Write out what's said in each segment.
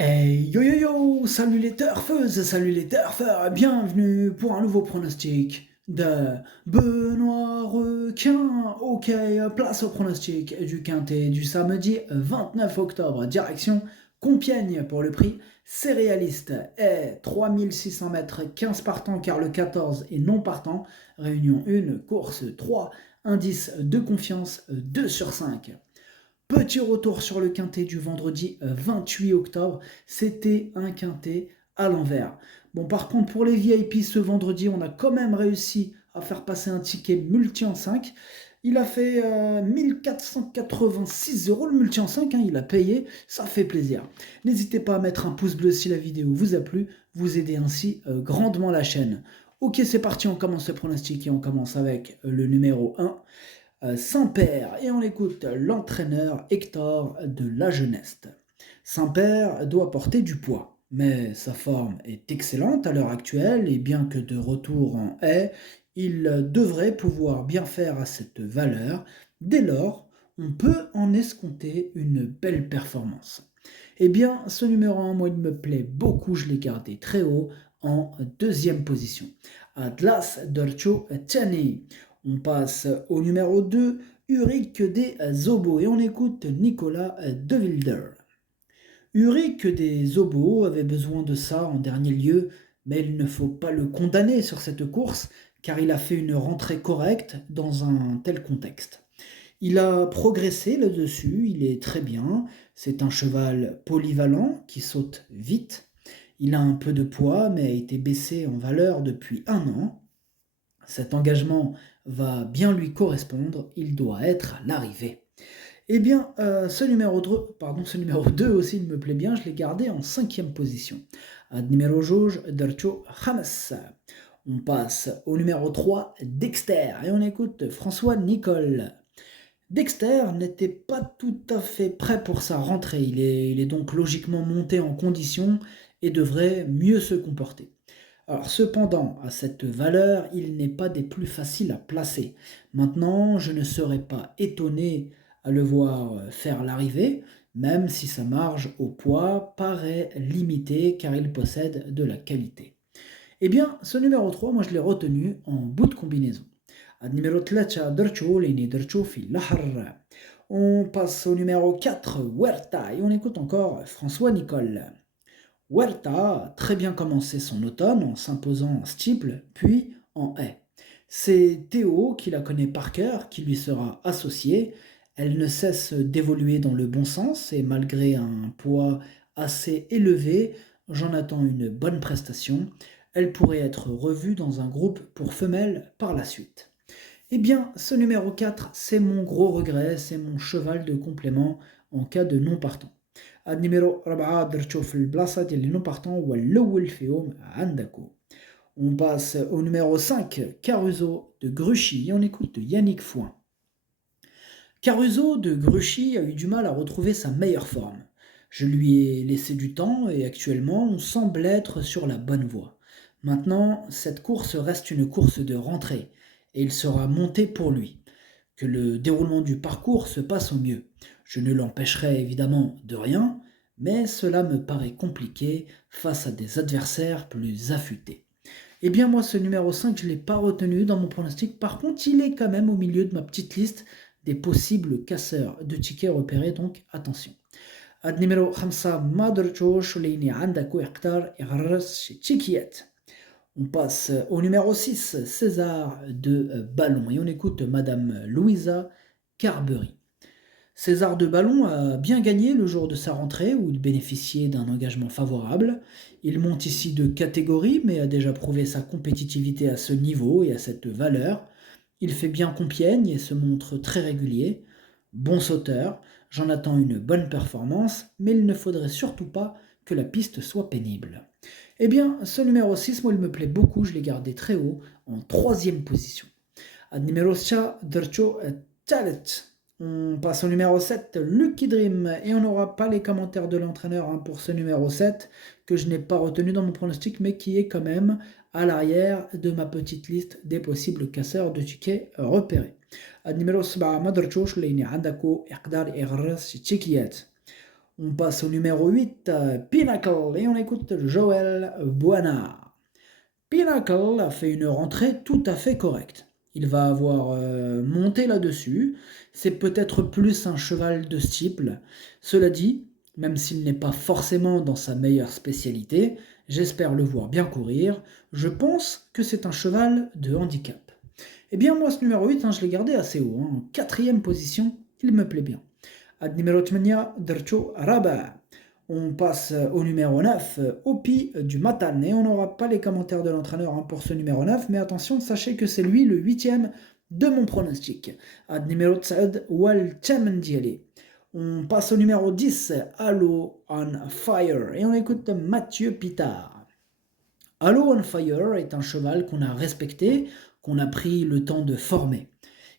Hey yo yo yo, salut les turfeuses, salut les turfeurs, bienvenue pour un nouveau pronostic de Benoît Requin. Ok, place au pronostic du Quintet du samedi 29 octobre, direction Compiègne pour le prix céréaliste et 3600 mètres, 15 partants car le 14 est non partant, réunion 1, course 3, indice de confiance 2 sur 5. Petit retour sur le quintet du vendredi 28 octobre. C'était un quintet à l'envers. Bon, par contre, pour les VIP, ce vendredi, on a quand même réussi à faire passer un ticket multi en 5. Il a fait 1486 € le multi en 5, hein, il a payé, ça fait plaisir. N'hésitez pas à mettre un pouce bleu si la vidéo vous a plu, vous aidez ainsi grandement la chaîne. Ok, c'est parti, on commence le pronostic et on commence avec le numéro 1. Saint-Père, et on écoute l'entraîneur Hector de la Jeunesse. Saint-Père doit porter du poids, mais sa forme est excellente à l'heure actuelle et bien que de retour en haie, il devrait pouvoir bien faire à cette valeur. Dès lors, on peut en escompter une belle performance. Eh bien, ce numéro 1, moi, il me plaît beaucoup, je l'ai gardé très haut en deuxième position. Atlas Dorcho Tchani. On passe au numéro 2, Uric des Zobos, et on écoute Nicolas De Wilder. Uric des Zobos avait besoin de ça en dernier lieu, mais il ne faut pas le condamner sur cette course, car il a fait une rentrée correcte dans un tel contexte. Il a progressé là-dessus, il est très bien, c'est un cheval polyvalent qui saute vite, il a un peu de poids mais a été baissé en valeur depuis un an. Cet engagement va bien lui correspondre, il doit être à l'arrivée. Eh bien, ce numéro 2 aussi, il me plaît bien, je l'ai gardé en cinquième position. Ad numéro Jauge Dercho James. On passe au numéro 3, Dexter, et on écoute François Nicole. Dexter n'était pas tout à fait prêt pour sa rentrée, il est donc logiquement monté en condition et devrait mieux se comporter. Alors cependant, à cette valeur, il n'est pas des plus faciles à placer. Maintenant, je ne serais pas étonné à le voir faire l'arrivée, même si sa marge au poids paraît limitée car il possède de la qualité. Eh bien, ce numéro 3, moi je l'ai retenu en bout de combinaison. Numéro 3, Dercho, Lini Dercho, Lahar. On passe au numéro 4, Huerta, et on écoute encore François Nicole. Huerta a très bien commencé son automne en s'imposant en steeple, puis en haie. C'est Théo, qui la connaît par cœur, qui lui sera associé. Elle ne cesse d'évoluer dans le bon sens et malgré un poids assez élevé, j'en attends une bonne prestation. Elle pourrait être revue dans un groupe pour femelles par la suite. Eh bien, ce numéro 4, c'est mon gros regret, c'est mon cheval de complément en cas de non partant. النميرو 4 درتو في البلاصة ديال لي نو بارتون هو الأول فيهم عندكو. On passe au numéro 5, Caruso de Gruchy, et on écoute Yannick Foin. Caruso de Gruchy a eu du mal à retrouver sa meilleure forme. Je lui ai laissé du temps et actuellement on semble être sur la bonne voie. Maintenant, cette course reste une course de rentrée et il sera monté pour lui. Que le déroulement du parcours se passe au mieux. Je ne l'empêcherai évidemment de rien, mais cela me paraît compliqué face à des adversaires plus affûtés. Eh bien moi ce numéro 5 je ne l'ai pas retenu dans mon pronostic, par contre il est quand même au milieu de ma petite liste des possibles casseurs de tickets repérés, donc attention. Ad numéro 5 ما درتوش وليني عندك ويقدر يغرس شي تيكيات. On passe au numéro 6, César de Ballon, et on écoute Madame Louisa Carberry. César de Ballon a bien gagné le jour de sa rentrée où il bénéficiait d'un engagement favorable. Il monte ici de catégorie mais a déjà prouvé sa compétitivité à ce niveau et à cette valeur. Il fait bien Compiègne et se montre très régulier. Bon sauteur, j'en attends une bonne performance, mais il ne faudrait surtout pas que la piste soit pénible. Eh bien, ce numéro 6, moi, il me plaît beaucoup, je l'ai gardé très haut, en troisième position. Ad numéro 6, Dercho Talet. On passe au numéro 7, Lucky Dream, et on n'aura pas les commentaires de l'entraîneur hein, pour ce numéro 7, que je n'ai pas retenu dans mon pronostic, mais qui est quand même à l'arrière de ma petite liste des possibles casseurs de tickets repérés. Ad numéro 7, ما درتوش لأن عندكو إقدار يغرس تيكيات. On passe au numéro 8, Pinnacle, et on écoute Joël Buana. Pinnacle a fait une rentrée tout à fait correcte. Il va avoir monté là-dessus. C'est peut-être plus un cheval de steeple. Cela dit, même s'il n'est pas forcément dans sa meilleure spécialité, j'espère le voir bien courir. Je pense que c'est un cheval de handicap. Eh bien, moi, ce numéro 8, je l'ai gardé assez haut, en quatrième position. Il me plaît bien. Ad numéro 8, Dercho Raba. On passe au numéro 9, Opi du Matan. Et on n'aura pas les commentaires de l'entraîneur pour ce numéro 9, mais attention, sachez que c'est lui le huitième de mon pronostic. Ad numéro 10, Wal Diali. On passe au numéro 10, Halo on Fire. Et on écoute Mathieu Pitard. Halo on Fire est un cheval qu'on a respecté, qu'on a pris le temps de former.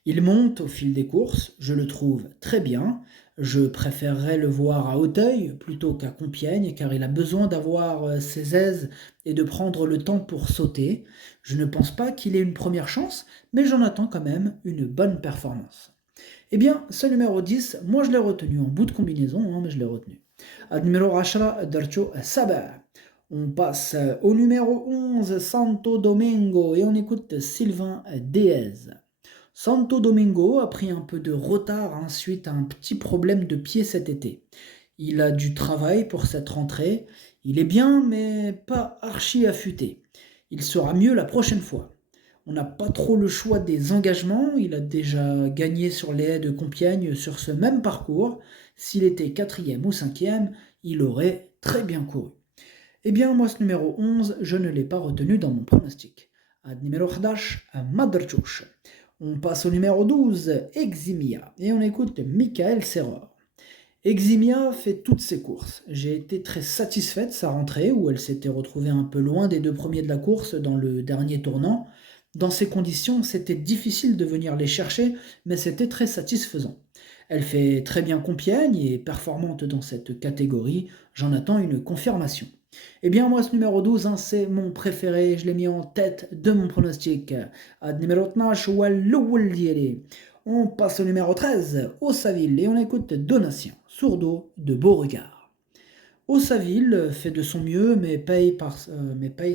Il monte au fil des courses, je le trouve très bien. Je préférerais le voir à Auteuil plutôt qu'à Compiègne car il a besoin d'avoir ses aises et de prendre le temps pour sauter. Je ne pense pas qu'il ait une première chance, mais j'en attends quand même une bonne performance. Eh bien, ce numéro 10, moi je l'ai retenu en bout de combinaison, mais je l'ai retenu. Ad numéro 10, Darcho Saba. On passe au numéro 11, Santo Domingo, et on écoute Sylvain Déez. Santo Domingo a pris un peu de retard suite à un petit problème de pied cet été. Il a du travail pour cette rentrée. Il est bien, mais pas archi affûté. Il sera mieux la prochaine fois. On n'a pas trop le choix des engagements. Il a déjà gagné sur les haies de Compiègne sur ce même parcours. S'il était quatrième ou cinquième, il aurait très bien couru. Eh bien, moi, ce numéro 11, je ne l'ai pas retenu dans mon pronostic. Ad numéro 11, Madrchouch. On passe au numéro 12, Eximia, et on écoute Michael Serror. Eximia fait toutes ses courses. J'ai été très satisfait de sa rentrée, où elle s'était retrouvée un peu loin des deux premiers de la course dans le dernier tournant. Dans ces conditions, c'était difficile de venir les chercher, mais c'était très satisfaisant. Elle fait très bien Compiègne et est performante dans cette catégorie. J'en attends une confirmation. Eh bien, moi, ce numéro 12, c'est mon préféré. Je l'ai mis en tête de mon pronostic. Ad numéro 12, Walloul Diele. On passe au numéro 13, Ossaville, et on écoute Donatien, sourdeau de Beauregard. Ossaville fait de son mieux, mais paye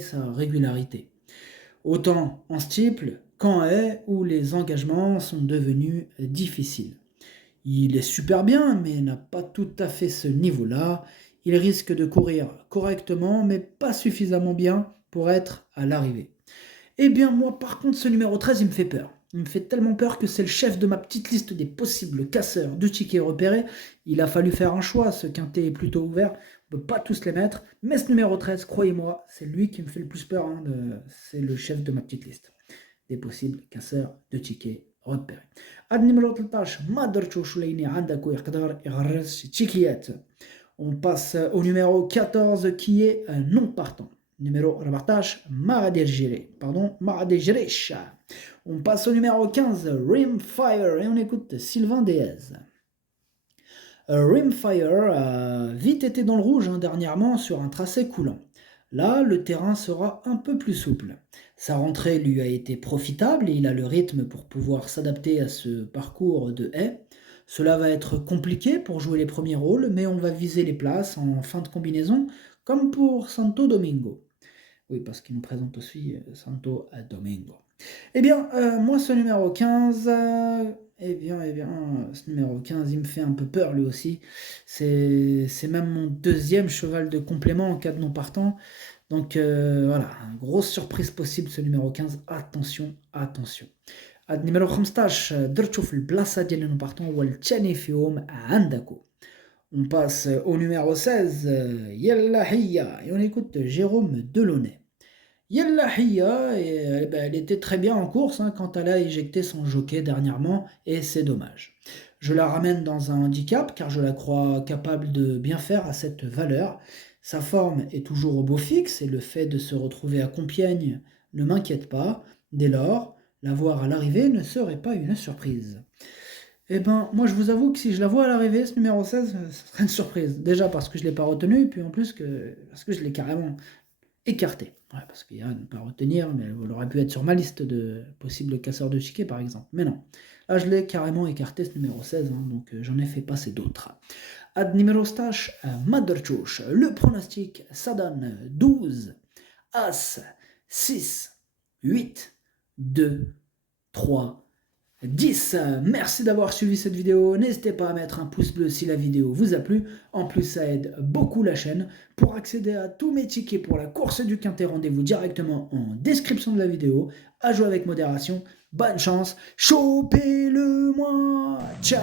sa régularité. Autant en steeple qu'en haie, où les engagements sont devenus difficiles. Il est super bien, mais n'a pas tout à fait ce niveau-là. Il risque de courir correctement, mais pas suffisamment bien pour être à l'arrivée. Eh bien, moi, par contre, ce numéro 13, il me fait peur. Il me fait tellement peur que c'est le chef de ma petite liste des possibles casseurs de tickets repérés. Il a fallu faire un choix, ce quintet est plutôt ouvert. On ne peut pas tous les mettre. Mais ce numéro 13, croyez-moi, c'est lui qui me fait le plus peur. C'est le chef de ma petite liste des possibles casseurs de tickets repérés. Ad numéro 13, Madrchouch Leini Andako Yaqdar Igharres Tchikiet. On passe au numéro 14 qui est non partant. Numéro 14, Maradejresh. On passe au numéro 15, Rimfire, et on écoute Sylvain Déez. Rimfire a vite été dans le rouge dernièrement sur un tracé coulant. Là, le terrain sera un peu plus souple. Sa rentrée lui a été profitable et il a le rythme pour pouvoir s'adapter à ce parcours de haies. Cela va être compliqué pour jouer les premiers rôles, mais on va viser les places en fin de combinaison, comme pour Santo Domingo. Oui, parce qu'il nous présente aussi Santo Domingo. Eh bien, moi, ce numéro 15, ce numéro 15, il me fait un peu peur lui aussi. C'est même mon deuxième cheval de complément en cas de non partant. Donc voilà, grosse surprise possible ce numéro 15. Attention, attention. Ad numéro 15 درتو في البلاصة ديال اللي نبارطون هو الثاني فيهم عندكو. On passe au numéro 16, Yella Hiya, et on écoute Jérôme Delaunay. Yella Hiya, elle était très bien en course quand elle a éjecté son jockey dernièrement, et c'est dommage. Je la ramène dans un handicap car je la crois capable de bien faire à cette valeur. Sa forme est toujours au beau fixe et le fait de se retrouver à Compiègne ne m'inquiète pas. Dès lors, la voir à l'arrivée ne serait pas une surprise. Eh ben, moi je vous avoue que si je la vois à l'arrivée, ce numéro 16, ce serait une surprise. Déjà parce que je ne l'ai pas retenu, et puis en plus parce que je l'ai carrément écarté. Ouais, parce qu'il y a à ne pas retenir, mais elle aurait pu être sur ma liste de possibles casseurs de chiquets par exemple. Mais non, Là, je l'ai carrément écarté, ce numéro 16, hein, donc j'en ai fait passer d'autres. Ad numéro stage, Maderchouch. Le pronostic, ça donne 12, As, 6, 8, 2, 3, 10. Merci d'avoir suivi cette vidéo. N'hésitez pas à mettre un pouce bleu si la vidéo vous a plu. En plus, ça aide beaucoup la chaîne. Pour accéder à tous mes tickets pour la course du Quintet, rendez-vous directement en description de la vidéo. À jouer avec modération. Bonne chance. Chopez-le moi. Ciao.